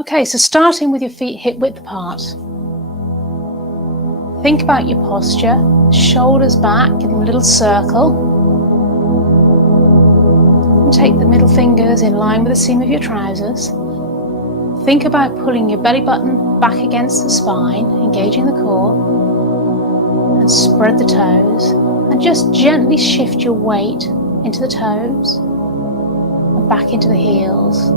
Okay, so starting with your feet hip width apart. Think about your posture, shoulders back in a little circle. And take the middle fingers in line with the seam of your trousers. Think about pulling your belly button back against the spine, engaging the core, and spread the toes, and just gently shift your weight into the toes and back into the heels.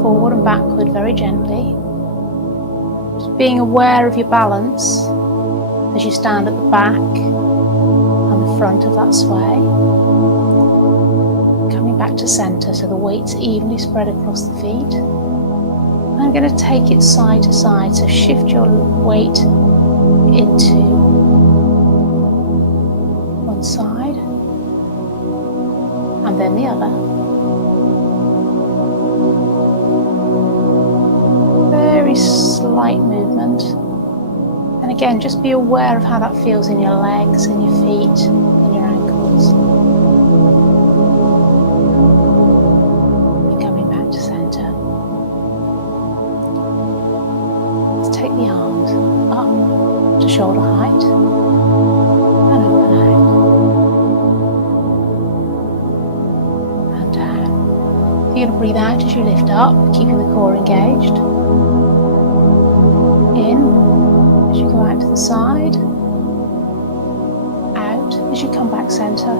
Forward and backward very gently. Just being aware of your balance as you stand at the back and the front of that sway. Coming back to center so the weight's evenly spread across the feet. I'm going to take it side to side, so shift your weight into one side and then the other. Very slight movement. And again, just be aware of how that feels in your legs and your feet and your ankles. And coming back to center. Let's take the arms up to shoulder height and open out. And down. You're going to breathe out as you lift up, keeping the core engaged. In as you go out to the side, out as you come back center.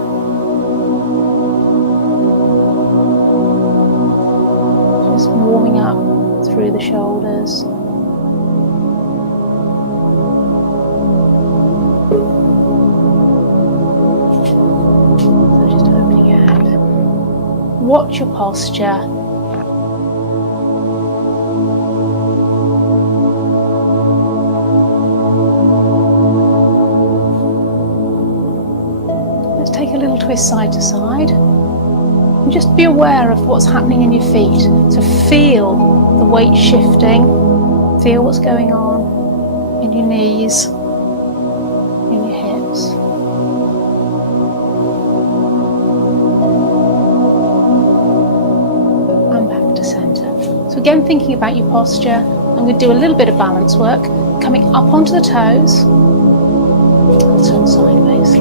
Just warming up through the shoulders. So just opening out. Watch your posture. Take a little twist side to side and just be aware of what's happening in your feet. So feel the weight shifting, feel what's going on in your knees, in your hips. And back to center. So again, thinking about your posture, I'm going to do a little bit of balance work, coming up onto the toes and turn sideways.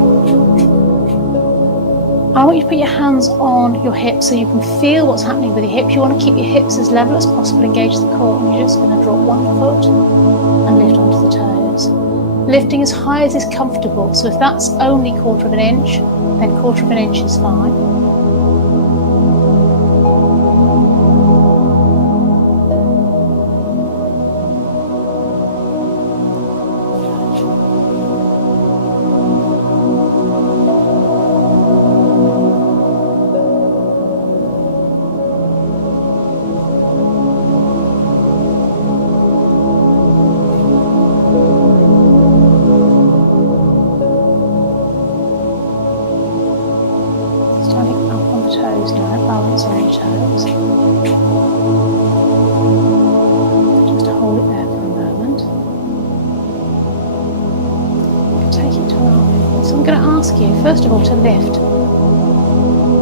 I want you to put your hands on your hips so you can feel what's happening with your hips. You want to keep your hips as level as possible, engage the core, and you're just going to drop one foot and lift onto the toes. Lifting as high as is comfortable, so if that's only 1/4 of an inch, then 1/4 of an inch is fine. Toes now, balance on your toes. Just hold it there for a moment. Take it to an arm movement. So I'm going to ask you, first of all, to lift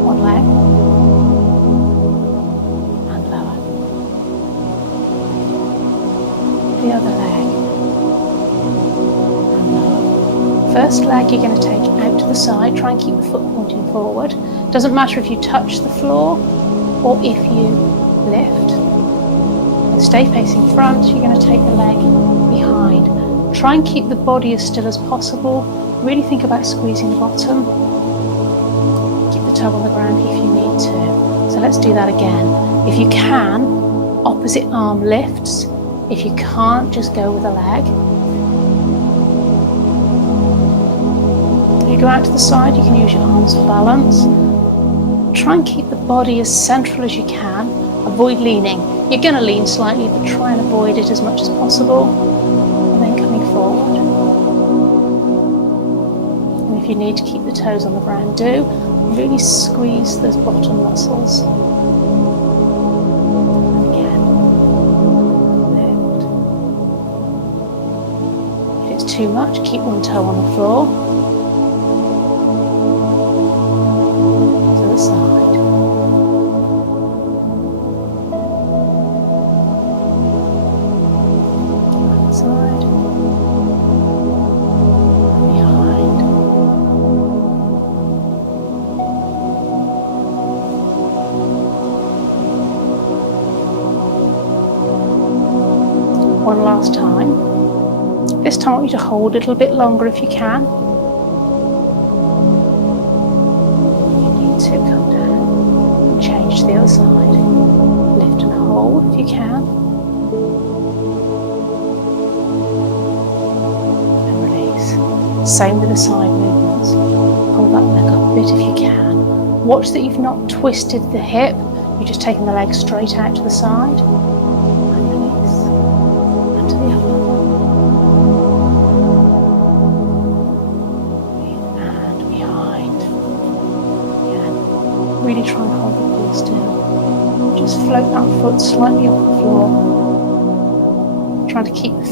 one leg and lower. The other leg and lower. First leg you're going to take out to the side, try and keep the foot pointing forward. Doesn't matter if you touch the floor or if you lift. And stay facing front, you're going to take the leg behind. Try and keep the body as still as possible. Really think about squeezing the bottom. Keep the toe on the ground if you need to. So let's do that again. If you can, opposite arm lifts. If you can't, just go with the leg. If you go out to the side, you can use your arms for balance. Try and keep the body as central as you can. Avoid leaning. You're going to lean slightly, but try and avoid it as much as possible. And then coming forward. And if you need to keep the toes on the ground, do. Really squeeze those bottom muscles. And again. Lift. If it's too much, keep one toe on the floor. Side. One last time. This time I want you to hold a little bit longer if you can. You need to come down and change to the other side. Lift and hold if you can. And release. Same with the side movements. Hold that leg up a bit if you can. Watch that you've not twisted the hip. You're just taking the leg straight out to the side. And release. And to the other. And behind. Yeah. Really try and hold the core still. Just float that foot slightly off the floor. Trying to keep the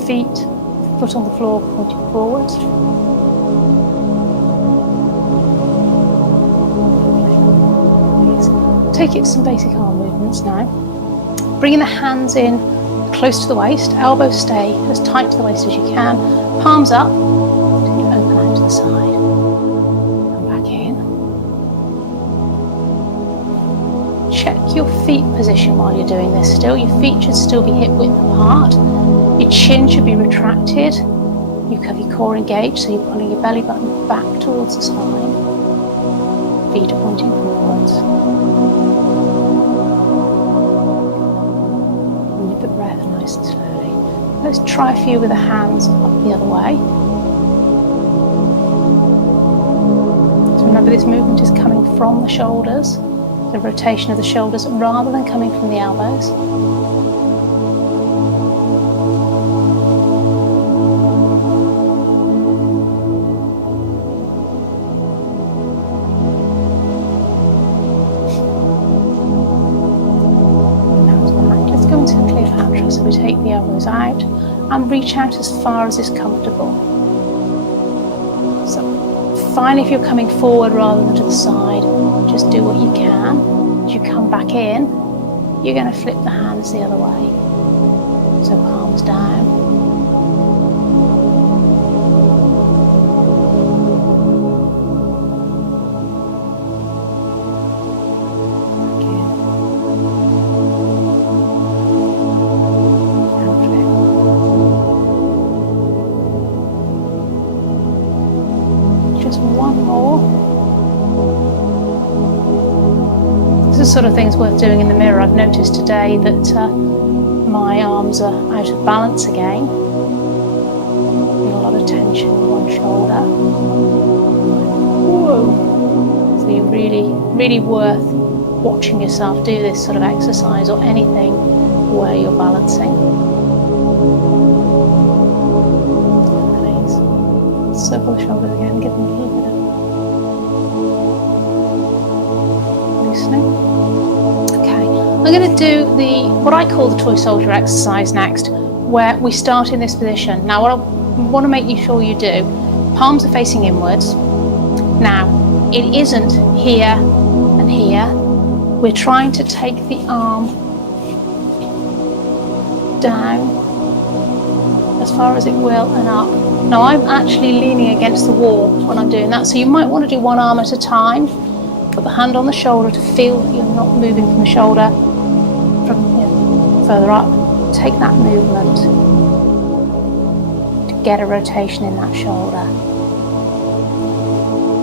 foot on the floor pointing forwards. Take it to some basic arm movements now. Bringing the hands in close to the waist, elbows stay as tight to the waist as you can, palms up, open out to the side, and back in. Check your feet position while you're doing this still. Your feet should still be hip width apart. Your chin should be retracted. You have your core engaged, so you're pulling your belly button back towards the spine. Feet are pointing forwards. Breath nice and slowly. Let's try a few with the hands up the other way. So remember, this movement is coming from the shoulders, the rotation of the shoulders, rather than coming from the elbows. So we take the elbows out and reach out as far as is comfortable. So fine if you're coming forward rather than to the side, just do what you can. As you come back in, you're going to flip the hands the other way. So palms down. Sort of things worth doing in the mirror. I've noticed today that my arms are out of balance again. Feel a lot of tension in one shoulder. Whoa. So you're really worth watching yourself do this sort of exercise or anything where you're balancing. Release. Circle the shoulders again, give them a little bit of loosening. I'm going to do what I call the toy soldier exercise next, where we start in this position. Now, what I want to make sure you do, palms are facing inwards. Now, it isn't here and here. We're trying to take the arm down as far as it will and up. Now, I'm actually leaning against the wall when I'm doing that, so you might want to do one arm at a time. Put the hand on the shoulder to feel that you're not moving from the shoulder. Further up, take that movement to get a rotation in that shoulder.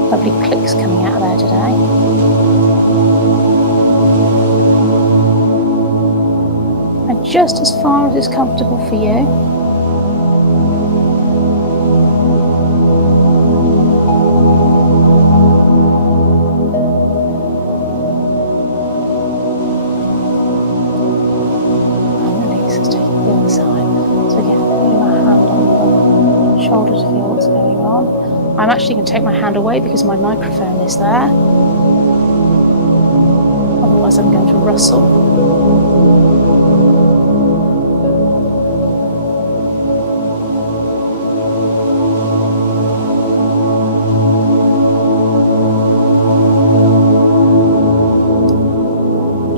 Lovely clicks coming out of there today. And just as far as is comfortable for you. I'm actually going to take my hand away because my microphone is there. Otherwise I'm going to rustle.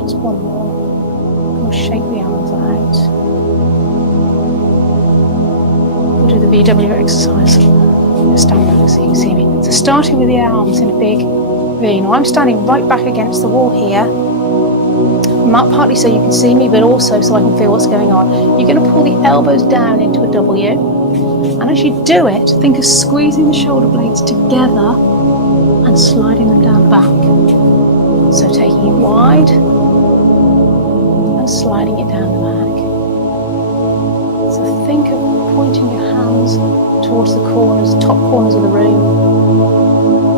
Just one more. We'll shake the arms out. We'll do the VW exercise. Stand back so you can see me. So starting with the arms in a big V. Now I'm standing right back against the wall here. Partly so you can see me, but also so I can feel what's going on. You're going to pull the elbows down into a W, and as you do it, think of squeezing the shoulder blades together and sliding them down back. So taking it wide and sliding it down the back. So think of pointing your hands towards the corners, top corners of the room,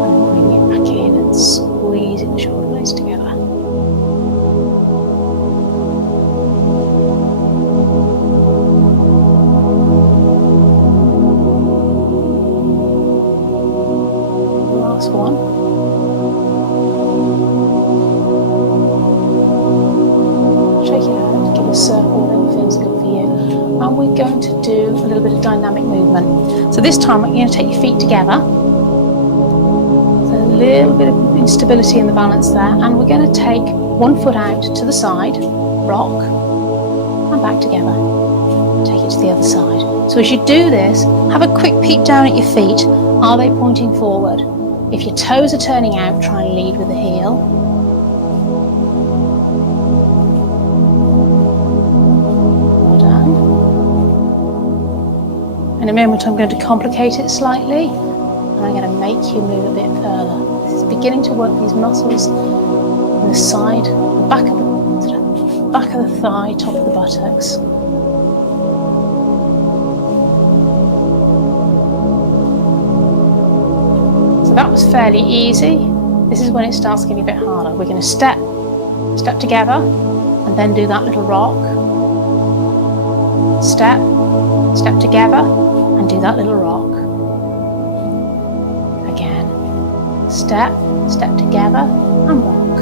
and bringing it back in and squeezing the shoulder blades together. Last one. Shake it out, give a circle that feels good for you. And we're going to do a little bit of dynamic movement. So this time you're going to take your feet together. So a little bit of instability in the balance there. And we're going to take one foot out to the side, rock, and back together. Take it to the other side. So as you do this, have a quick peek down at your feet. Are they pointing forward? If your toes are turning out, try and lead with the heel. Well done. In a moment I'm going to complicate it slightly, and I'm going to make you move a bit further. This is beginning to work these muscles in the side, the back of the thigh, top of the buttocks. That was fairly easy. This is when it starts getting a bit harder. We're going to step together, and then do that little rock. Step together, and do that little rock. Again. Step together, and rock.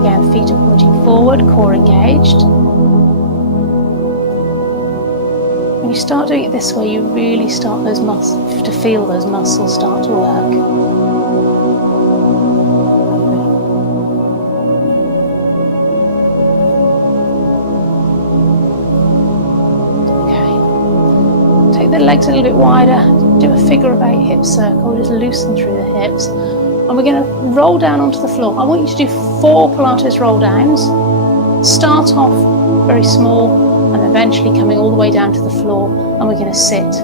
Again, feet are pointing forward, core engaged. When you start doing it this way, you really start those muscles to feel those muscles start to work. Okay. Take the legs a little bit wider. Do a figure of 8 hip circle. Just loosen through the hips. And we're going to roll down onto the floor. I want you to do 4 Pilates roll downs. Start off very small, and eventually coming all the way down to the floor, and we're going to sit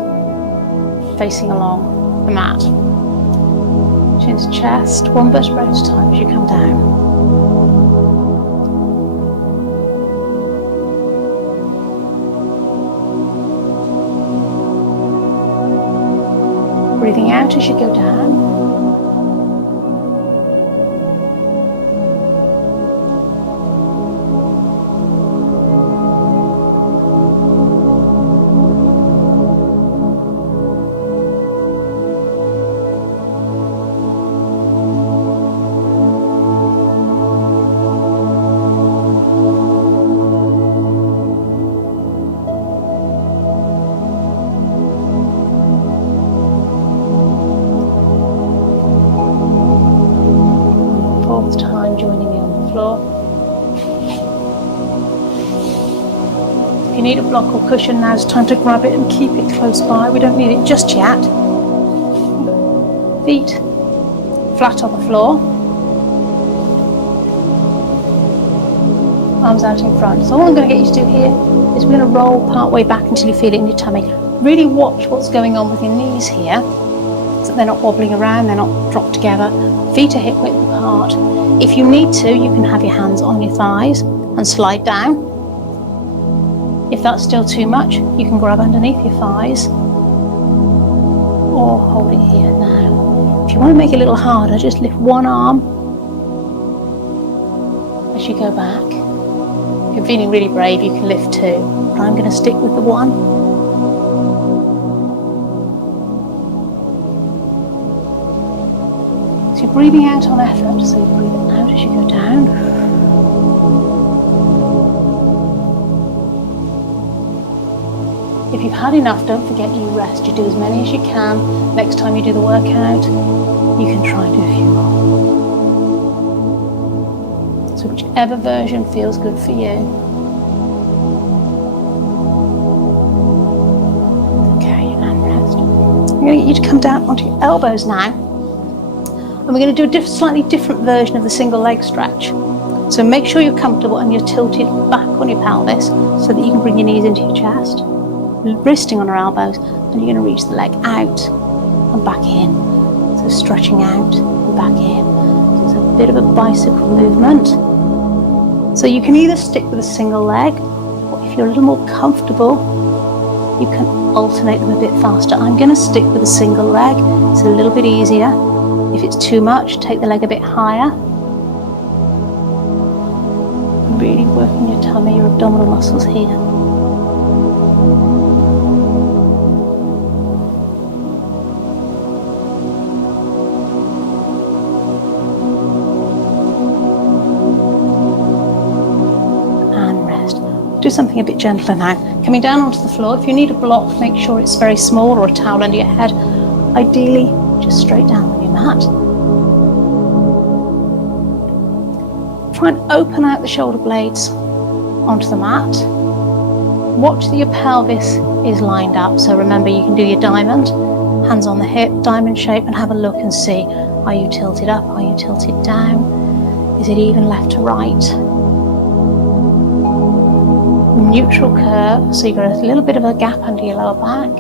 facing along the mat. Chin to chest, 1 vertebra at a time as you come down. Breathing out as you go down. Time joining me on the floor. If you need a block or cushion, now's time to grab it and keep it close by. We don't need it just yet. Feet flat on the floor. Arms out in front. So all I'm going to get you to do here is we're going to roll part way back until you feel it in your tummy. Really watch what's going on with your knees here, so they're not wobbling around, they're not dropped together. Feet are hip width apart. If you need to, you can have your hands on your thighs and slide down. If that's still too much, you can grab underneath your thighs or hold it here now. If you want to make it a little harder, just lift one arm as you go back. If you're feeling really brave, you can lift 2, but I'm going to stick with the 1. So you're breathing out on effort, so you breathe out as you go down. If you've had enough, don't forget you rest. You do as many as you can. Next time you do the workout, you can try and do a few more. So whichever version feels good for you. Okay, and rest. I'm going to get you to come down onto your elbows now. And we're going to do a slightly different version of the single leg stretch. So make sure you're comfortable and you're tilted back on your pelvis so that you can bring your knees into your chest, resting on our elbows, and you're going to reach the leg out and back in. So stretching out and back in. So it's a bit of a bicycle movement. So you can either stick with a single leg, or if you're a little more comfortable, you can alternate them a bit faster. I'm going to stick with a single leg. It's a little bit easier. If it's too much, take the leg a bit higher. Really working your tummy, your abdominal muscles here. And rest. Do something a bit gentler now. Coming down onto the floor. If you need a block, make sure it's very small, or a towel under your head. Ideally, just straight down on your mat. Try and open out the shoulder blades onto the mat. Watch that your pelvis is lined up. So remember, you can do your diamond, hands on the hip, diamond shape, and have a look and see, are you tilted up? Are you tilted down? Is it even left to right? Neutral curve, so you've got a little bit of a gap under your lower back.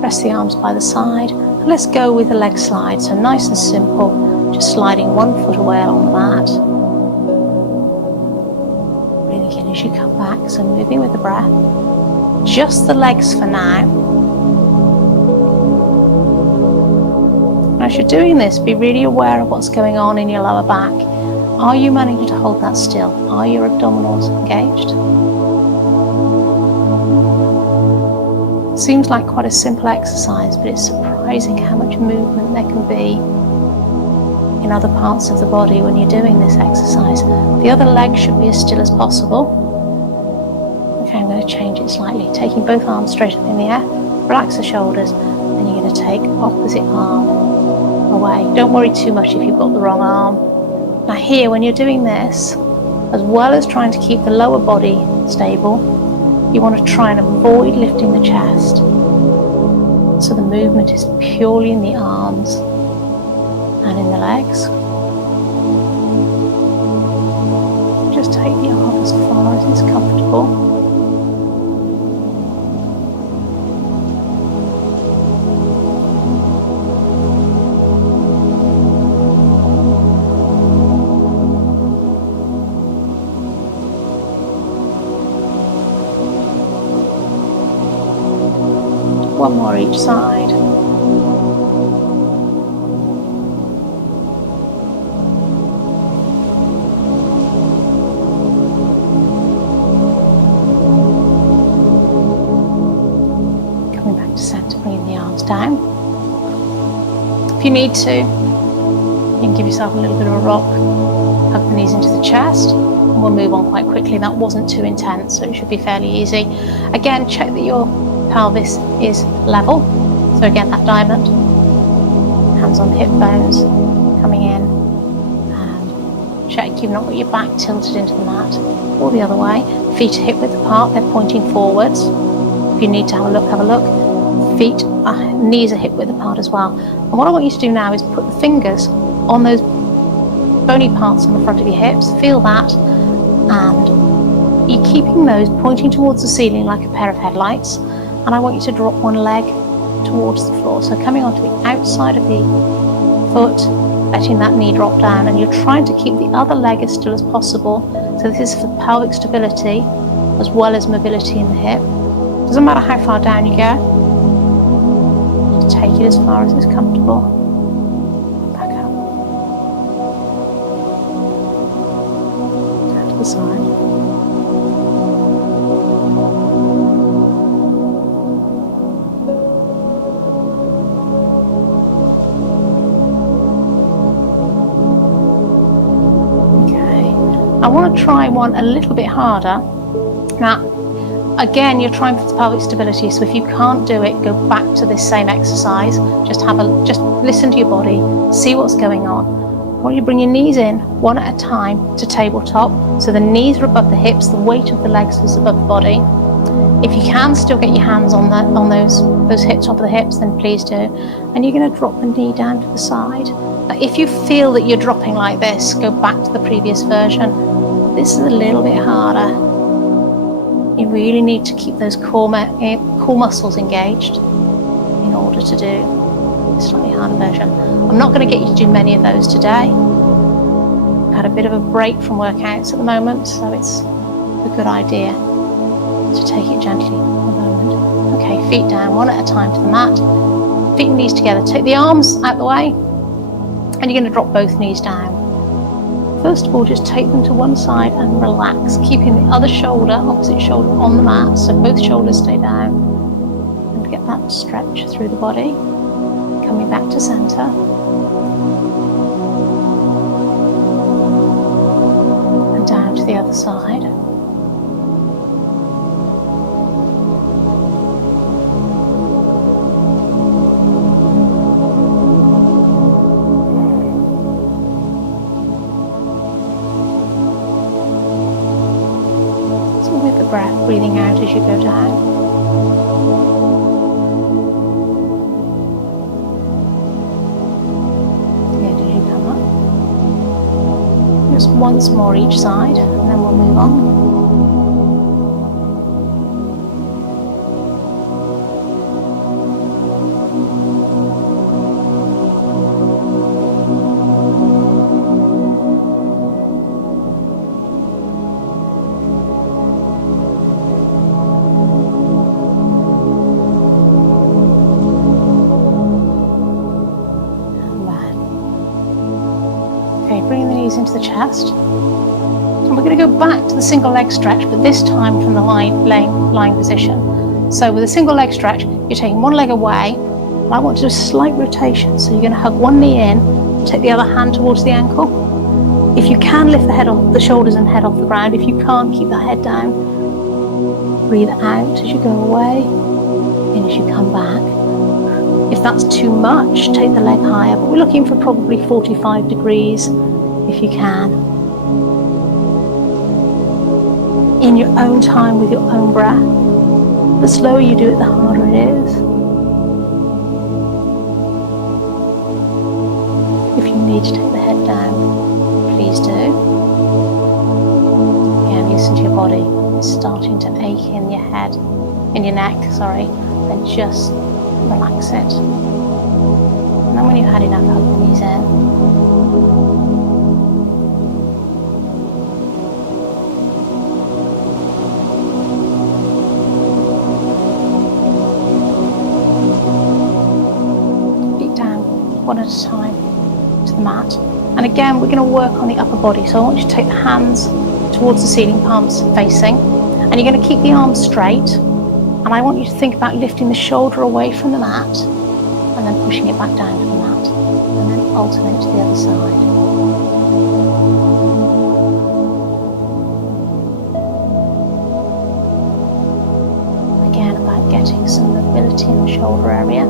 Press the arms by the side. And let's go with the leg slide. So nice and simple. Just sliding one foot away along the mat. Breathing in as you come back, so moving with the breath. Just the legs for now. And as you're doing this, be really aware of what's going on in your lower back. Are you managing to hold that still? Are your abdominals engaged? Seems like quite a simple exercise, but it's surprising how much movement there can be in other parts of the body when you're doing this exercise. The other leg should be as still as possible. Okay, I'm going to change it slightly. Taking both arms straight up in the air, relax the shoulders, and you're going to take opposite arm away. Don't worry too much if you've got the wrong arm. Now here, when you're doing this, as well as trying to keep the lower body stable, you want to try and avoid lifting the chest. So the movement is purely in the arms and in the legs. Just take the arm as far as is comfortable. One more each side. Coming back to center, bringing the arms down. If you need to, you can give yourself a little bit of a rock, hug the knees into the chest, and we'll move on quite quickly. That wasn't too intense, so it should be fairly easy. Again, check that your pelvis is level. So again, that diamond, hands on the hip bones, coming in, and check you've not got your back tilted into the mat, or the other way. Feet are hip width apart, they're pointing forwards. If you need to have a look, have a look. Knees are hip width apart as well. And what I want you to do now is put the fingers on those bony parts on the front of your hips, feel that, and you're keeping those pointing towards the ceiling like a pair of headlights. And I want you to drop one leg towards the floor. So coming onto the outside of the foot, letting that knee drop down, and you're trying to keep the other leg as still as possible. So this is for pelvic stability as well as mobility in the hip. Doesn't matter how far down you go, just take it as far as is comfortable. Back up. Down to the side. I want to try one a little bit harder. Now, again, you're trying for pelvic stability, so if you can't do it, go back to this same exercise. Just listen to your body, see what's going on. I want you to bring your knees in one at a time to tabletop, so the knees are above the hips, the weight of the legs is above the body. If you can still get your hands on those hips, top of the hips, then please do. And you're going to drop the knee down to the side. Now, if you feel that you're dropping like this, go back to the previous version. This is a little bit harder. You really need to keep those core muscles engaged in order to do a slightly harder version. I'm not going to get you to do many of those today. I've had a bit of a break from workouts at the moment, so it's a good idea to take it gently at the moment. Okay, feet down, one at a time to the mat. Feet and knees together. Take the arms out the way, and you're going to drop both knees down. First of all, just take them to one side and relax, keeping the other shoulder, opposite shoulder, on the mat, so both shoulders stay down. And get that stretch through the body. Coming back to center. And down to the other side. So with the breath, breathing out as you go down. Just once more each side, and then we'll move on. Bring the knees into the chest, and we're going to go back to the single leg stretch, but this time from the lying position. So with a single leg stretch, you're taking one leg away, and I want to do a slight rotation. So you're going to hug one knee in, and take the other hand towards the ankle. If you can, lift the head off the shoulders and head off the ground. If you can't, keep that head down. Breathe out as you go away, in as you come back. If that's too much, take the leg higher, but we're looking for probably 45 degrees if you can. In your own time with your own breath. The slower you do it, the harder it is. If you need to take the head down, please do. Again, listen to your body. It's starting to ache in your head, in your neck, sorry, then just relax it. And then when you've had enough, hug the knees in. Feet down, one at a time, to the mat. And again, we're going to work on the upper body. So I want you to take the hands towards the ceiling, palms facing. And you're going to keep the arms straight. And I want you to think about lifting the shoulder away from the mat and then pushing it back down to the mat. And then alternate to the other side. Again, about getting some mobility in the shoulder area.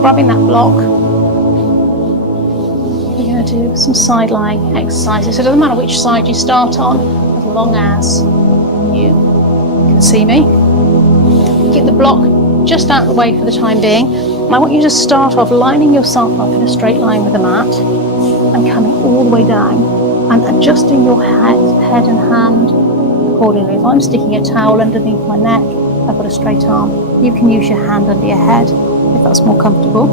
Grabbing that block, you're going to do some side lying exercises. So it doesn't matter which side you start on, as long as you can see me. Keep the block just out of the way for the time being. And I want you to start off lining yourself up in a straight line with the mat and coming all the way down and adjusting your head and hand accordingly. If I'm sticking a towel underneath my neck, I've got a straight arm. You can use your hand under your head if that's more comfortable.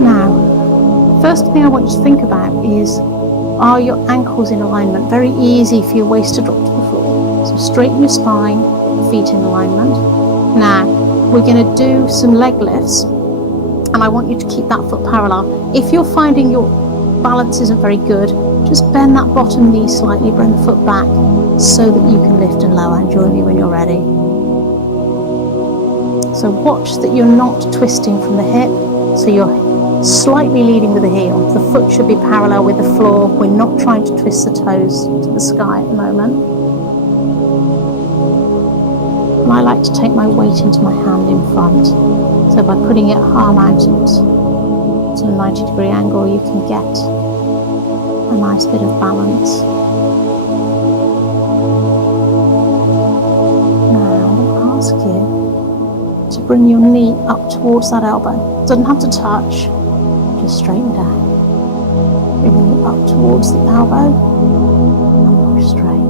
Now, first thing I want you to think about is, are your ankles in alignment? Very easy for your waist to drop to the floor. So straighten your spine, feet in alignment. Now, we're going to do some leg lifts, and I want you to keep that foot parallel. If you're finding your balance isn't very good, just bend that bottom knee slightly, bring the foot back so that you can lift and lower, and join me when you're ready. So watch that you're not twisting from the hip, so you're slightly leading with the heel. The foot should be parallel with the floor. We're not trying to twist the toes to the sky at the moment. And I like to take my weight into my hand in front. So by putting it arm out at a 90-degree angle, you can get a nice bit of balance. Now I'll ask you to bring your knee up towards that elbow. Doesn't have to touch, just straighten down. Bring the knee up towards the elbow and push straight.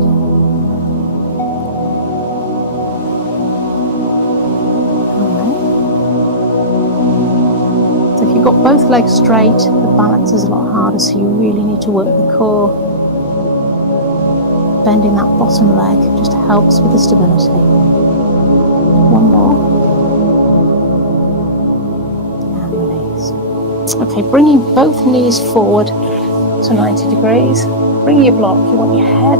Got both legs straight, the balance is a lot harder, so you really need to work the core. Bending that bottom leg just helps with the stability. One more. And release. Okay, bringing both knees forward to 90 degrees. Bring your block, you want your head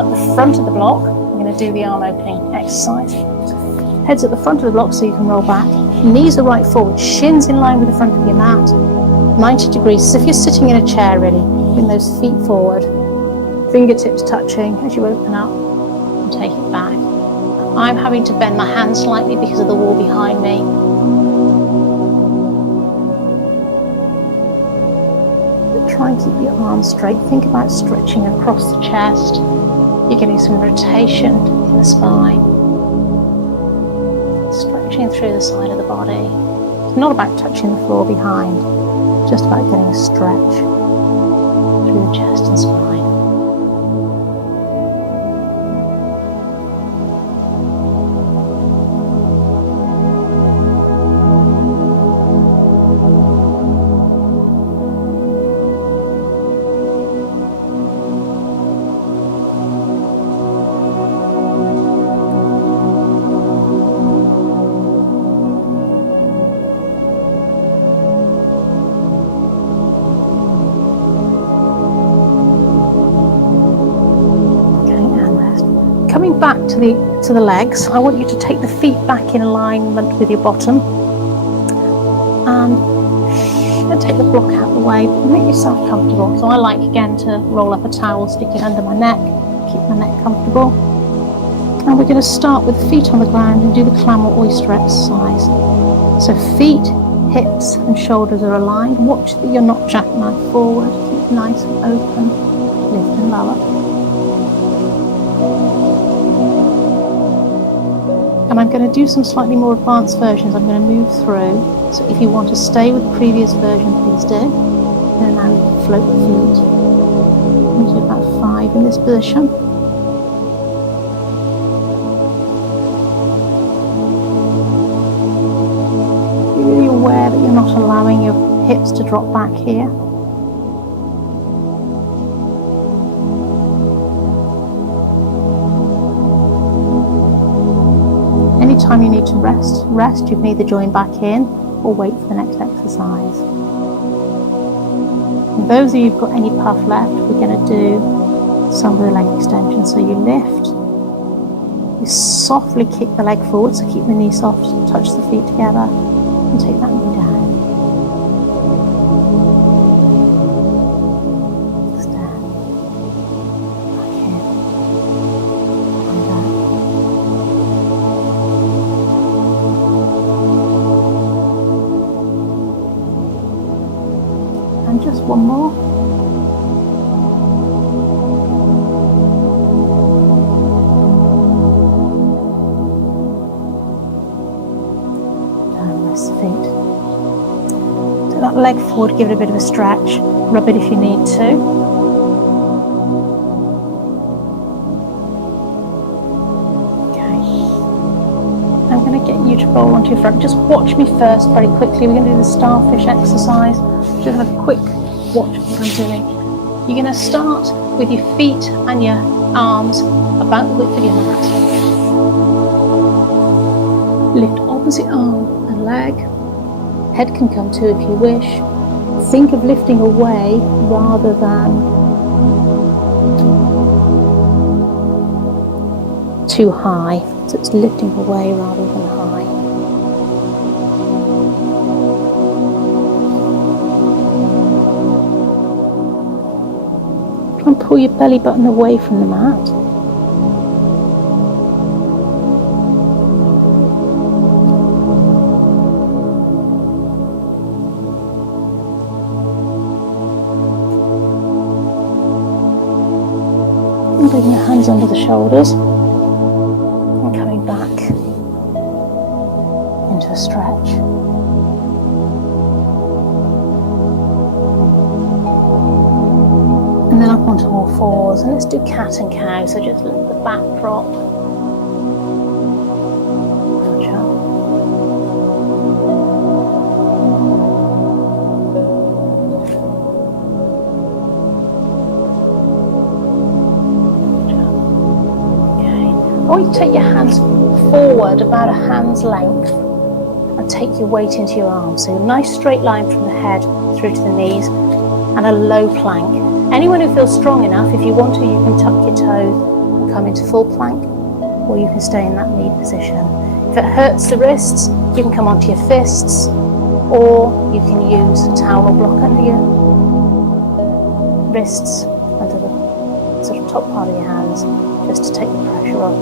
at the front of the block. I'm going to do the arm opening exercise. Head's at the front of the block so you can roll back. Knees are right forward, shins in line with the front of your mat, 90 degrees. So if you're sitting in a chair really, bring those feet forward, fingertips touching as you open up and take it back. I'm having to bend my hands slightly because of the wall behind me. But try and keep your arms straight. Think about stretching across the chest. You're getting some rotation in the spine. Stretching through the side of the body. It's not about touching the floor behind, just about getting a stretch through the chest and spine. Coming back to the legs, I want you to take the feet back in alignment with your bottom and take the block out of the way, but make yourself comfortable. So I like again to roll up a towel, stick it under my neck, keep my neck comfortable. And we're going to start with the feet on the ground and do the clam or oyster exercise. So feet, hips and shoulders are aligned. Watch that you're not jackknife forward, keep nice and open, lift and lower. And I'm going to do some slightly more advanced versions. I'm going to move through. So if you want to stay with the previous version, please do. And now you can float the feet. We do about 5 in this position. Be really aware that you're not allowing your hips to drop back here. Anytime you need to rest, you can either join back in or wait for the next exercise. And those of you who've got any puff left, we're going to do some of the leg extension. So you lift, you softly kick the leg forward, so keep the knee soft, touch the feet together and take that knee down. Extend, back in, and down. And just one more. And rest the feet. Take that leg forward, give it a bit of a stretch. Rub it if you need to. Okay. I'm going to get you to roll onto your front. Just watch me first very quickly. We're going to do the starfish exercise. Just have a quick watch of what I'm doing. You're going to start with your feet and your arms about the width of your mat. Lift opposite arm and leg. Head can come too if you wish. Think of lifting away rather than too high. So it's lifting away rather than high. and pull your belly button away from the mat. And bring your hands under the shoulders and coming back into a stretch. And then up onto all fours, and let's do cat and cow, so just let the back drop. Arch up. Okay. I want you to take your hands forward about a hand's length and take your weight into your arms. So a nice straight line from the head through to the knees and a low plank. Anyone who feels strong enough, if you want to, you can tuck your toes and come into full plank, or you can stay in that knee position. If it hurts the wrists, you can come onto your fists, or you can use a towel block under your wrists, under the sort of top part of your hands, just to take the pressure off.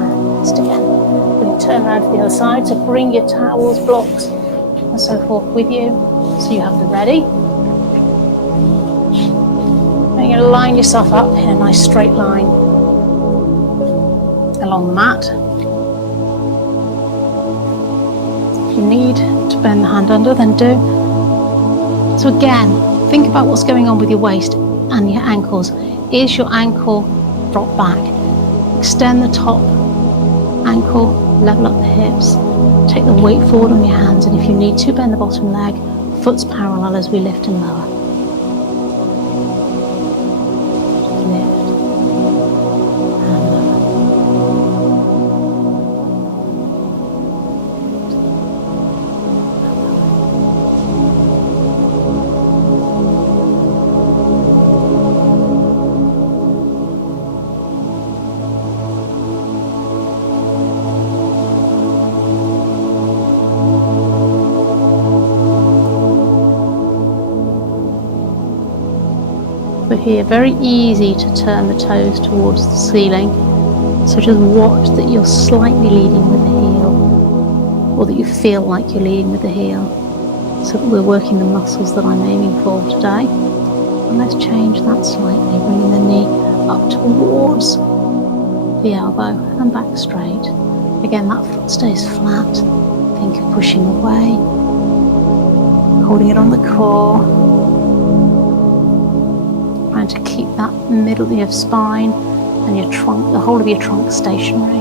And rest again. We can turn around to the other side, so bring your towels, blocks, and so forth with you, so you have them ready. You're going to line yourself up in a nice straight line along the mat. If you need to bend the hand under, then do. So again, think about what's going on with your waist and your ankles. Is your ankle drop back? Extend the top ankle, level up the hips, take the weight forward on your hands, and if you need to, bend the bottom leg, foot's parallel as we lift and lower. Here, very easy to turn the toes towards the ceiling, so just watch that you're slightly leading with the heel, or that you feel like you're leading with the heel, so that we're working the muscles that I'm aiming for today. And let's change that slightly, bringing the knee up towards the elbow and back straight. Again, that foot stays flat. Think of pushing away, holding it on the core, trying to keep that middle of your spine and your trunk, the whole of your trunk stationary.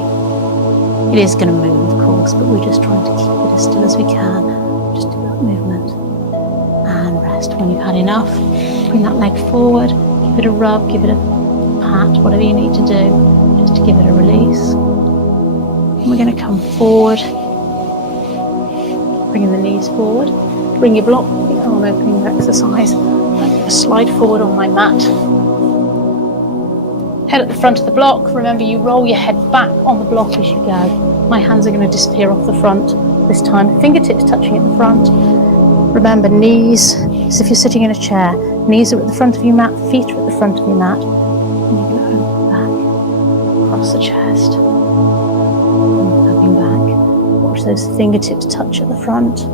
It is going to move, of course, but we're just trying to keep it as still as we can. Just do that movement and rest. When you've had enough, bring that leg forward, give it a rub, give it a pat, whatever you need to do, just to give it a release. And we're going to come forward, bringing the knees forward. Bring your block, the arm opening exercise. Slide forward on my mat. Head at the front of the block. Remember, you roll your head back on the block as you go. My hands are going to disappear off the front this time. Fingertips touching at the front. Remember, knees, as if you're sitting in a chair. Knees are at the front of your mat, feet are at the front of your mat. And you go back, across the chest. And coming back. Watch those fingertips touch at the front.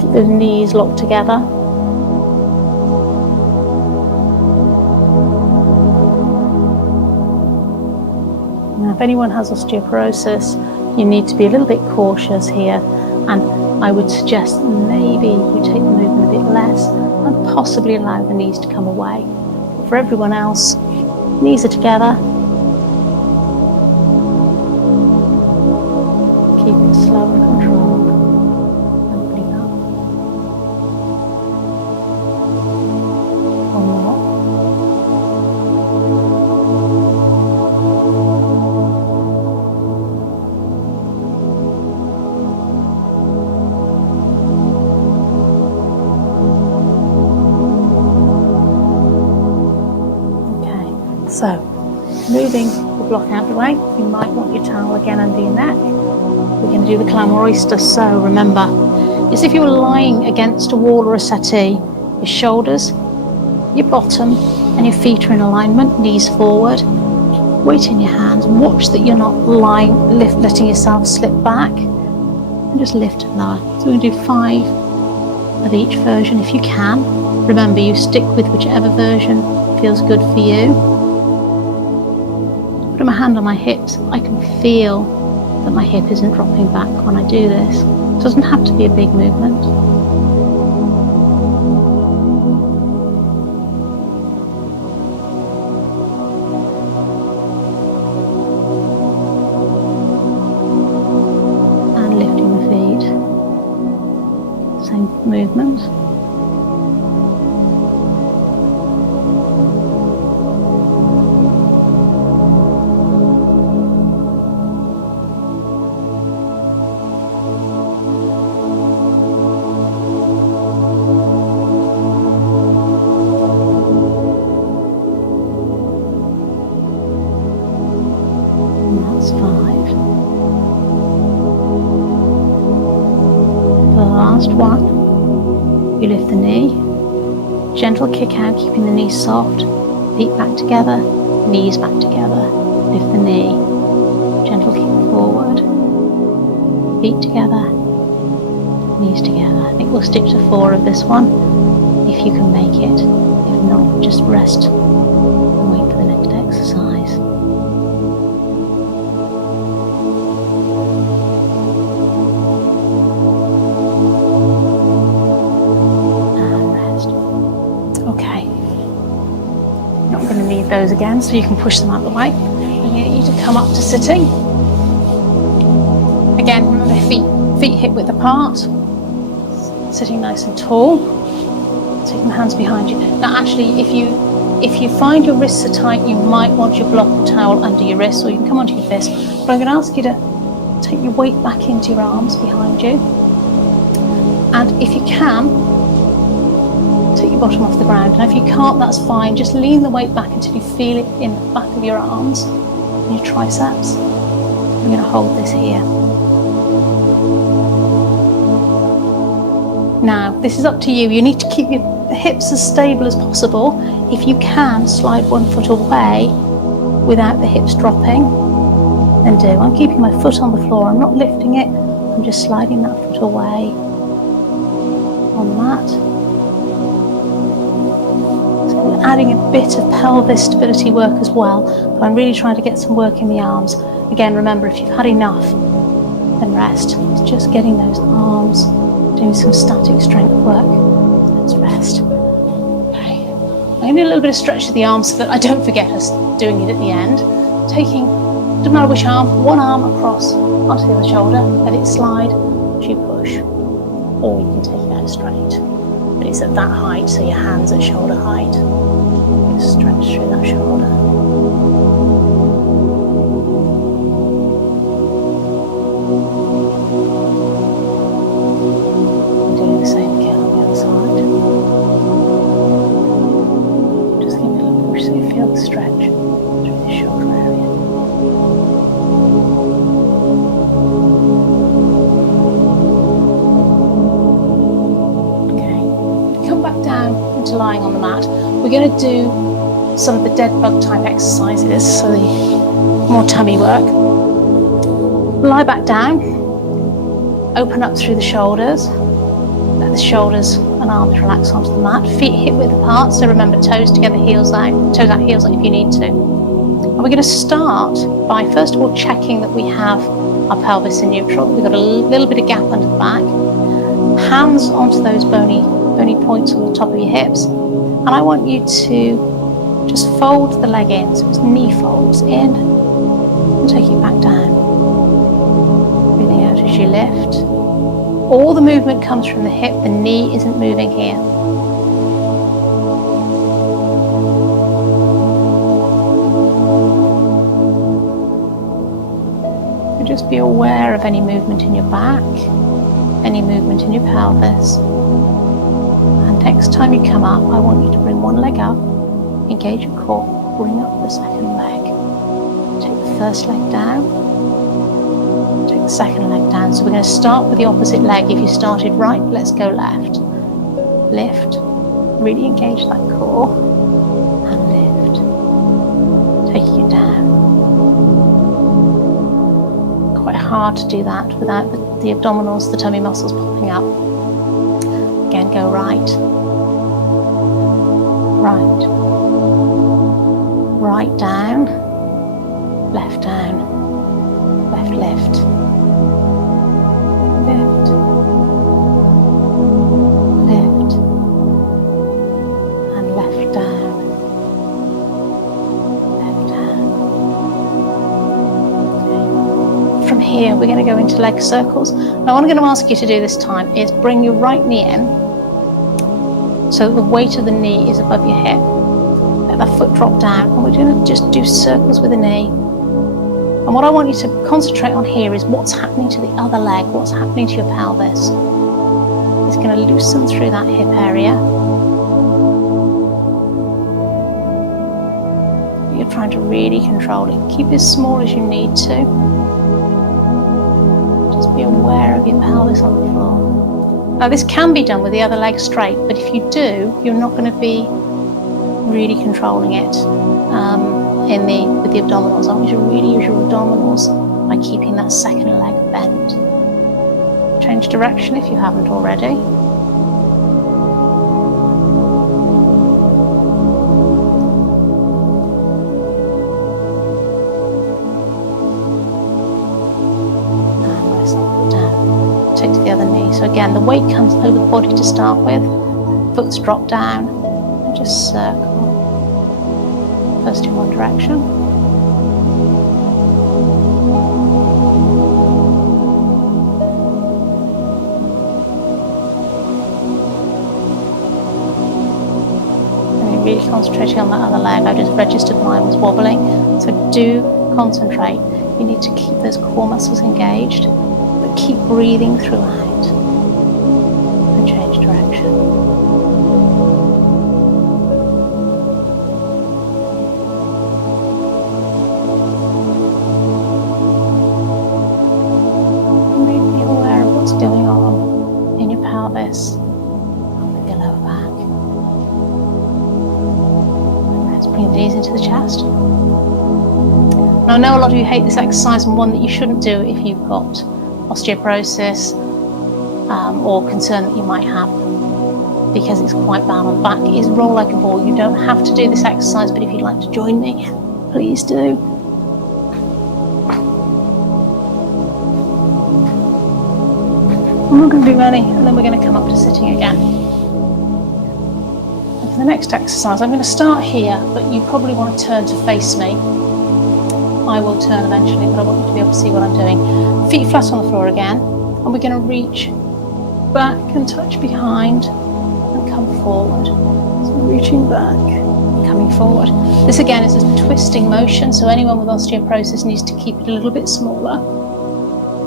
Keep those knees locked together. If anyone has osteoporosis, you need to be a little bit cautious here, and I would suggest maybe you take the movement a bit less and possibly allow the knees to come away. But for everyone else, knees are together. Keep it slow and controlled. Opening up. One more. So, moving the block out of the way, you might want your towel again under your neck. We're going to do the clam or oyster. So remember, it's if you were lying against a wall or a settee, your shoulders your bottom and your feet are in alignment, knees forward, weight in your hands, and watch that you're not letting yourself slip back, and just lift and lower. So we're going to do 5 of each version if you can. Remember, you stick with whichever version feels good for you. Put my hand on my hips, I can feel that my hip isn't dropping back when I do this. It doesn't have to be a big movement. And lifting the feet. Same movement. That's 5. For the last one, you lift the knee, gentle kick out, keeping the knees soft, feet back together, knees back together, lift the knee, gentle kick forward, feet together, knees together. I think we'll stick to 4 of this one, if you can make it. If not, just rest and wait for the next exercise. Those again, so you can push them out the way. I need you to come up to sitting. Again, remember feet hip width apart, sitting nice and tall. Taking the hands behind you. Now, actually, if you find your wrists are tight, you might want your block or towel under your wrists, or you can come onto your fist. But I'm going to ask you to take your weight back into your arms behind you, and if you can, take your bottom off the ground. And if you can't, that's fine. Just lean the weight back until you feel it in the back of your arms and your triceps. I'm going to hold this here. Now, this is up to you. You need to keep your hips as stable as possible. If you can, slide one foot away without the hips dropping, then do. I'm keeping my foot on the floor. I'm not lifting it. I'm just sliding that foot away on the mat. Adding a bit of pelvis stability work as well, but I'm really trying to get some work in the arms. Again, remember, if you've had enough, then rest. It's just getting those arms, doing some static strength work. Let's rest. Okay. I'm going to do a little bit of stretch of the arms so that I don't forget us doing it at the end. Taking, doesn't matter which arm, one arm across onto the other shoulder, let it slide as you push, or you can take it out straight. But it's at that height, so your hands at shoulder height. Just stretch through that shoulder. And doing the same again on the other side. Just give it a little push so you feel the stretch through the shoulder area. Into lying on the mat. We're going to do some of the dead bug type exercises, so the more tummy work. Lie back down, open up through the shoulders, let the shoulders and arms relax onto the mat, feet hip width apart, so remember toes together, heels out, heels out if you need to. And we're going to start by first of all checking that we have our pelvis in neutral, we've got a little bit of gap under the back, hands onto those bony points on the top of your hips, and I want you to just fold the leg in, so it's knee folds in and take it back down, breathing out as you lift. All the movement comes from the hip, the knee isn't moving here. And just be aware of any movement in your back, any movement in your pelvis. Next time you come up, I want you to bring one leg up, engage your core, bring up the second leg. Take the first leg down, take the second leg down. So we're going to start with the opposite leg. If you started right, let's go left. Lift, Really engage that core and lift, taking it down. Quite hard to do that without the abdominals, the tummy muscles popping up. Again, go right, right, right down, left down, left lift, lift, lift, and left down, left down. Okay. From here, we're going to go into leg circles. Now, what I'm going to ask you to do this time is bring your right knee in so that the weight of the knee is above your hip. Let that foot drop down, and we're going to just do circles with the knee. And what I want you to concentrate on here is what's happening to the other leg, what's happening to your pelvis. It's going to loosen through that hip area. You're trying to really control it. Keep it as small as you need to. Just be aware of your pelvis on the floor. Now, this can be done with the other leg straight, but if you do, you're not going to be really controlling it with the abdominals. I want you to really use your abdominals by keeping that second leg bent. Change direction if you haven't already. And rest it down. Take to the other knee. So again, the weight comes over the body to start with. Foot's drop down and just circle. First in one direction. And you're really concentrating on that other leg. I just registered mine was wobbling. So do concentrate. You need to keep those core muscles engaged, but keep breathing throughout. And change direction. Going on in your pelvis, with your lower back. And let's bring the knees into the chest. Now, I know a lot of you hate this exercise, and one that you shouldn't do if you've got osteoporosis or concern that you might have, because it's quite bad on the back, is roll like a ball. You don't have to do this exercise, but if you'd like to join me, please do. I'm not going to do many, and then we're going to come up to sitting again. And for the next exercise, I'm going to start here, but you probably want to turn to face me. I will turn eventually, but I want you to be able to see what I'm doing. Feet flat on the floor again, and we're going to reach back and touch behind and come forward. So reaching back, coming forward. This again is a twisting motion, so anyone with osteoporosis needs to keep it a little bit smaller.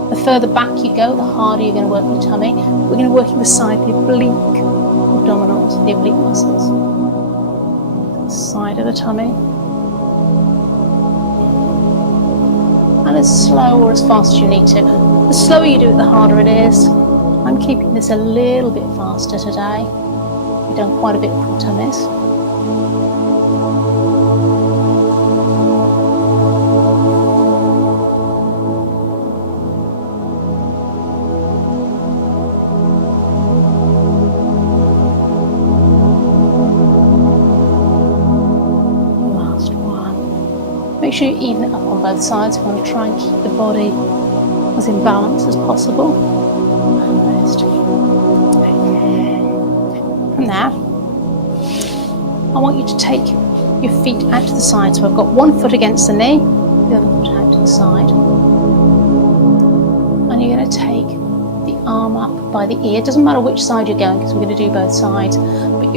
The further back you go, the harder you're going to work your tummy. We're going to work the side, the oblique abdominals, the oblique muscles. Side of the tummy. And as slow or as fast as you need to. The slower you do it, the harder it is. I'm keeping this a little bit faster today. We've done quite a bit for tummies. Make sure you even it up on both sides. We want to try and keep the body as in balance as possible. And rest. From there, I want you to take your feet out to the side. So I've got one foot against the knee, the other foot out to the side. And you're going to take the arm up by the ear. It doesn't matter which side you're going, because we're going to do both sides. But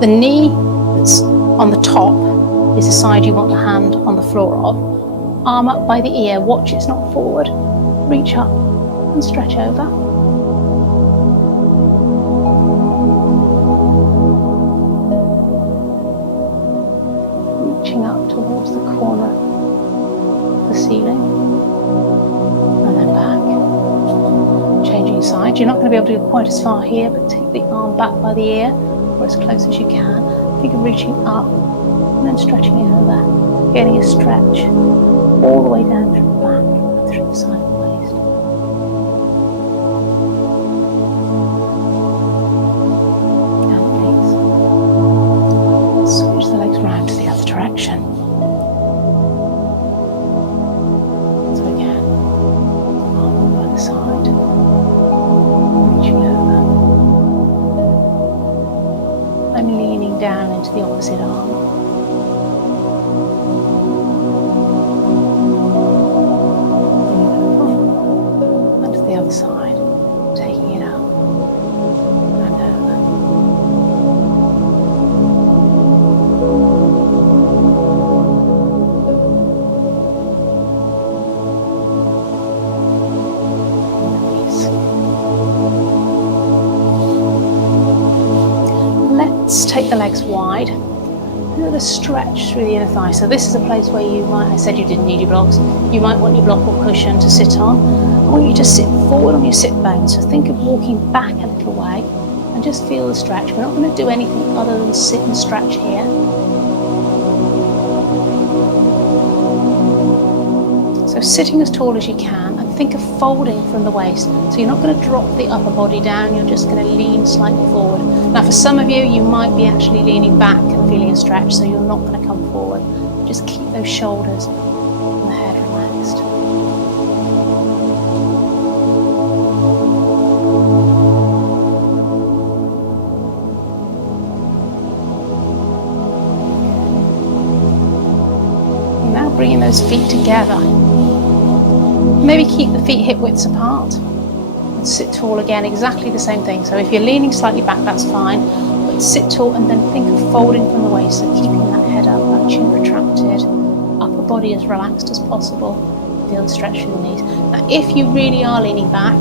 the knee that's on the top is the side you want the hand on the floor of. Arm up by the ear, watch it's not forward. Reach up and stretch over. Reaching up towards the corner of the ceiling. And then back. Changing side. You're not going to be able to go quite as far here, but take the arm back by the ear. or as close as you can. Think of reaching up and then stretching it over, getting a stretch all the way down through the back and through the side of the waist. And release. Switch the legs round to the other direction. So again, arm on the other side, reaching over. I'm leaning down into the opposite arm. And to the other side, taking it up and over. Release. Let's take the legs wide. Another stretch through the inner thigh. So this is a place where you might, I said you didn't need your blocks, you might want your block or cushion to sit on. I want you to sit forward on your sit bones. So think of walking back a little way and just feel the stretch. We're not going to do anything other than sit and stretch here. So sitting as tall as you can, and think of folding from the waist. So you're not going to drop the upper body down, you're just going to lean slightly forward. Now for some of you, you might be actually leaning back and feeling a stretch, so you're not going to come forward. Just keep those shoulders and the head relaxed. And now bringing those feet together. Maybe keep the feet hip widths apart. And sit tall again, exactly the same thing. So if you're leaning slightly back, that's fine. But sit tall and then think of folding from the waist, so keeping that head up, that chin retracted, upper body as relaxed as possible. Feel the stretch through the knees. Now if you really are leaning back,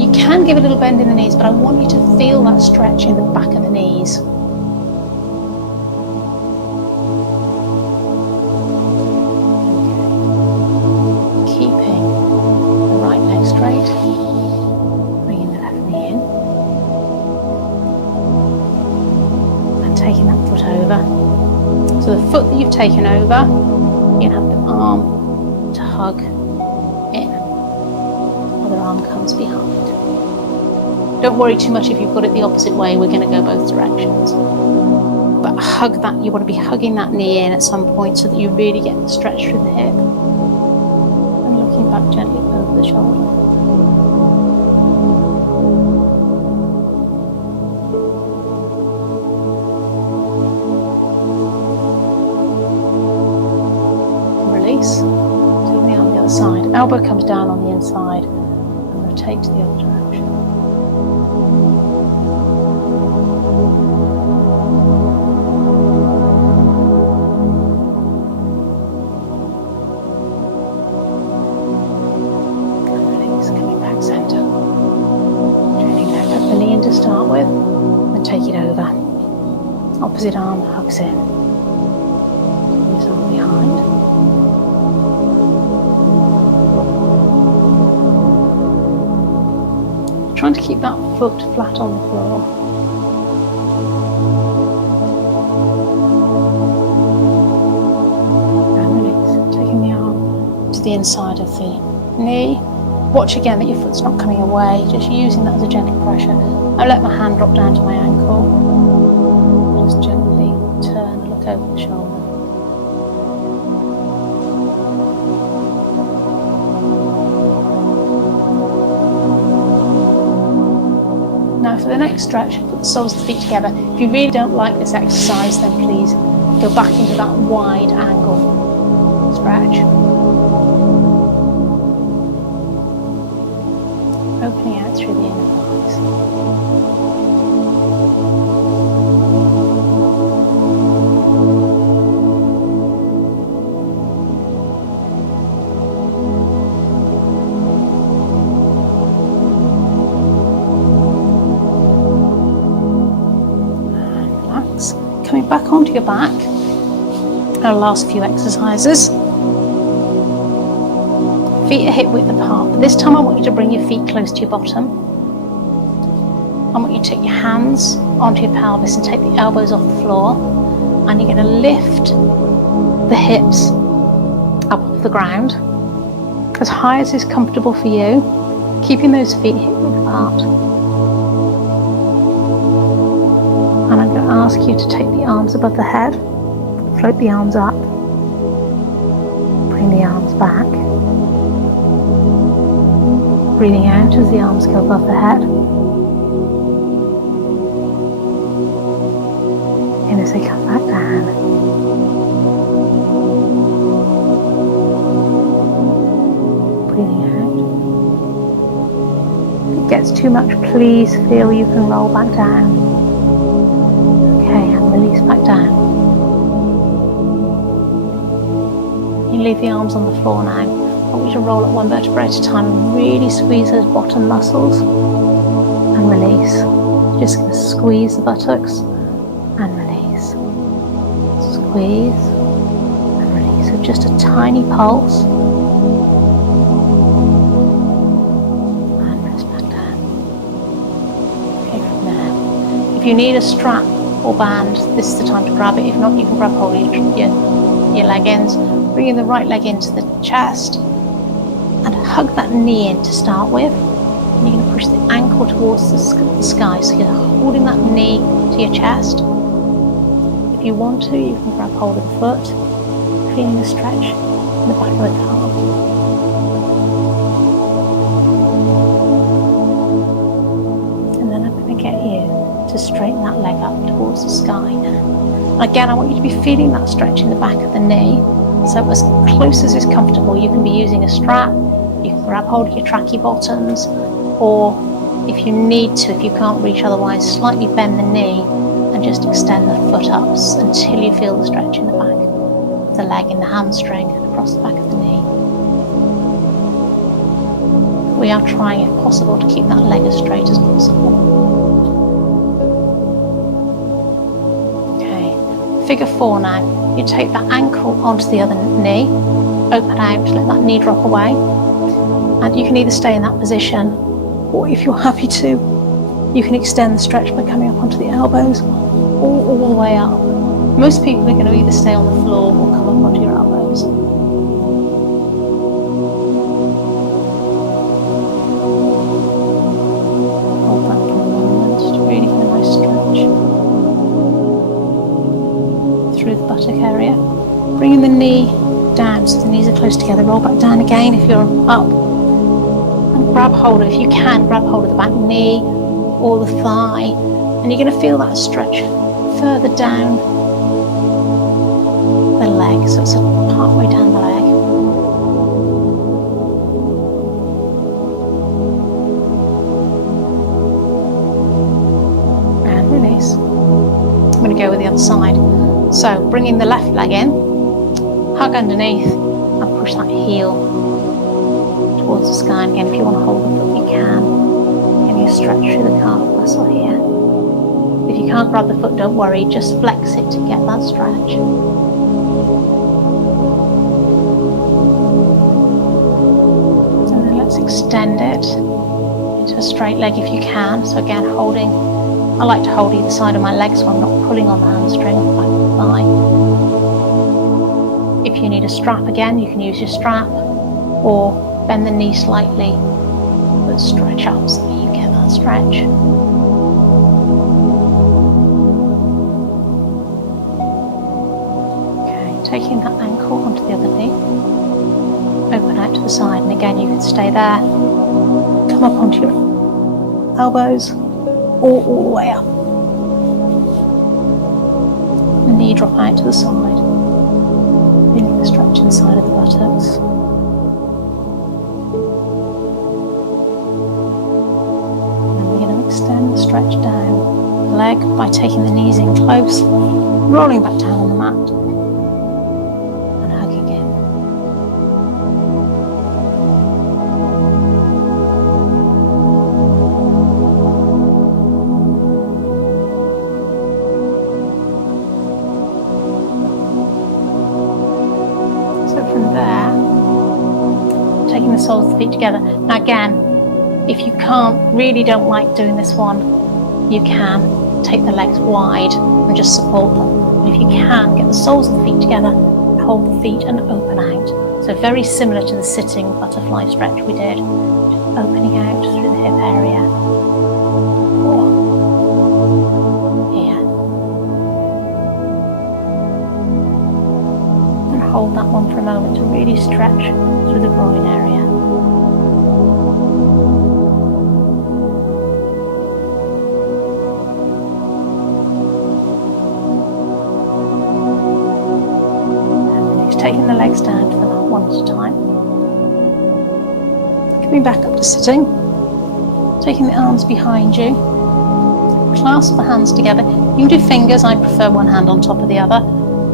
you can give a little bend in the knees, but I want you to feel that stretch in the back of the knees. Bringing the left knee in and taking that foot over. So the foot that you've taken over, you have the arm to hug in. Other arm comes behind. Don't worry too much if you've got it the opposite way. We're going to go both directions. But hug that. You want to be hugging that knee in at some point so that you really get the stretch through the hip. And looking back gently over the shoulder. Release. Take the arm on the other side. Elbow comes down on the inside and rotate to the other direction. And release, coming back center. Training back up the knee in to start with and take it over. Opposite arm hugs in. This arm behind. Trying to keep that foot flat on the floor. And release, taking the arm to the inside of the knee. Watch again that your foot's not coming away, just using that as a gentle pressure. I let my hand drop down to my ankle. Just gently turn and look over the shoulder. Now for the next stretch, put the soles of the feet together. If you really don't like this exercise, then please go back into that wide angle stretch. Opening out through the inner thighs. Coming back onto your back, our last few exercises. Feet are hip width apart, but this time I want you to bring your feet close to your bottom. I want you to take your hands onto your pelvis and take the elbows off the floor, and you're going to lift the hips up off the ground as high as is comfortable for you, keeping those feet hip width apart. And I'm going to ask you to take the arms above the head, float the arms up, bring the arms back, breathing out as the arms go above the head, and as they come back down. Breathing out. If it gets too much, please feel you can roll back down. Okay, and release back down. You leave the arms on the floor now. I want you to roll it one vertebra at a time and really squeeze those bottom muscles and release. You're just going to squeeze the buttocks and release. Squeeze and release. So just a tiny pulse. And rest back down. Okay, from there. If you need a strap or band, this is the time to grab it. If not, you can grab hold of your leg ends. Bringing the right leg into the chest and hug that knee in to start with. And you're going to push the ankle towards the sky. So you're holding that knee to your chest. If you want to, you can grab hold of the foot, feeling the stretch in the back of the calf. And then I'm going to get you to straighten that leg up towards the sky. Again, I want you to be feeling that stretch in the back of the knee. So as close as is comfortable, you can be using a strap, you can grab hold of your tracky bottoms, or if you need to, if you can't reach otherwise, slightly bend the knee and just extend the foot up until you feel the stretch in the back of the leg, in the hamstring, and across the back of the knee. We are trying, if possible, to keep that leg as straight as possible. Okay, figure 4 now. You take that ankle onto the other knee, open out, let that knee drop away. And you can either stay in that position, or if you're happy to, you can extend the stretch by coming up onto the elbows, or all the way up. Most people are going to either stay on the floor or come up onto your elbows. Hold that for a moment, just really get a nice stretch through the buttock area. Bringing the knee down so the knees are close together. Roll back down again if you're up. And grab hold of, if you can, grab hold of the back knee or the thigh. And you're going to feel that stretch further down the leg. So it's part way down the leg. And release. I'm going to go with the other side. So bringing the left leg in, hug underneath and push that heel towards the sky. And again, if you want to hold the foot, you can. Getting a stretch through the calf muscle here. If you can't grab the foot, don't worry, just flex it to get that stretch. And then let's extend it into a straight leg if you can. So again, holding, I like to hold either side of my leg so I'm not pulling on the hamstring or back of the thigh. If you need a strap again, you can use your strap, or bend the knee slightly, but stretch up so that you get that stretch. Okay, taking that ankle onto the other knee, open out to the side, and again you can stay there, come up onto your elbows, or all the way up. The knee drop out to the side. Feeling the stretch inside of the buttocks. And we're going to extend the stretch down the leg by taking the knees in close, rolling back down on the mat, and hugging in. Taking the soles of the feet together. Now again, if you can't, really don't like doing this one, you can take the legs wide and just support them. And if you can, get the soles of the feet together and hold the feet and open out. So very similar to the sitting butterfly stretch we did, opening out through the hip area. Or here. And hold that one for a moment to really stretch through the groin area. Taking the legs down to the mat one at a time. Coming back up to sitting. Taking the arms behind you. Clasp the hands together. You can do fingers, I prefer one hand on top of the other.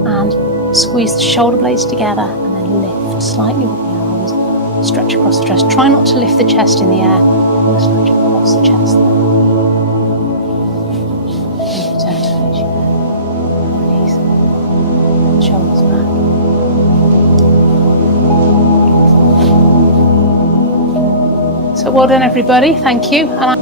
And squeeze the shoulder blades together and then lift slightly with the arms. Stretch across the chest. Try not to lift the chest in the air. Stretch across the chest there. Turn to face you there. Release. Shoulders back. So well done everybody, thank you. And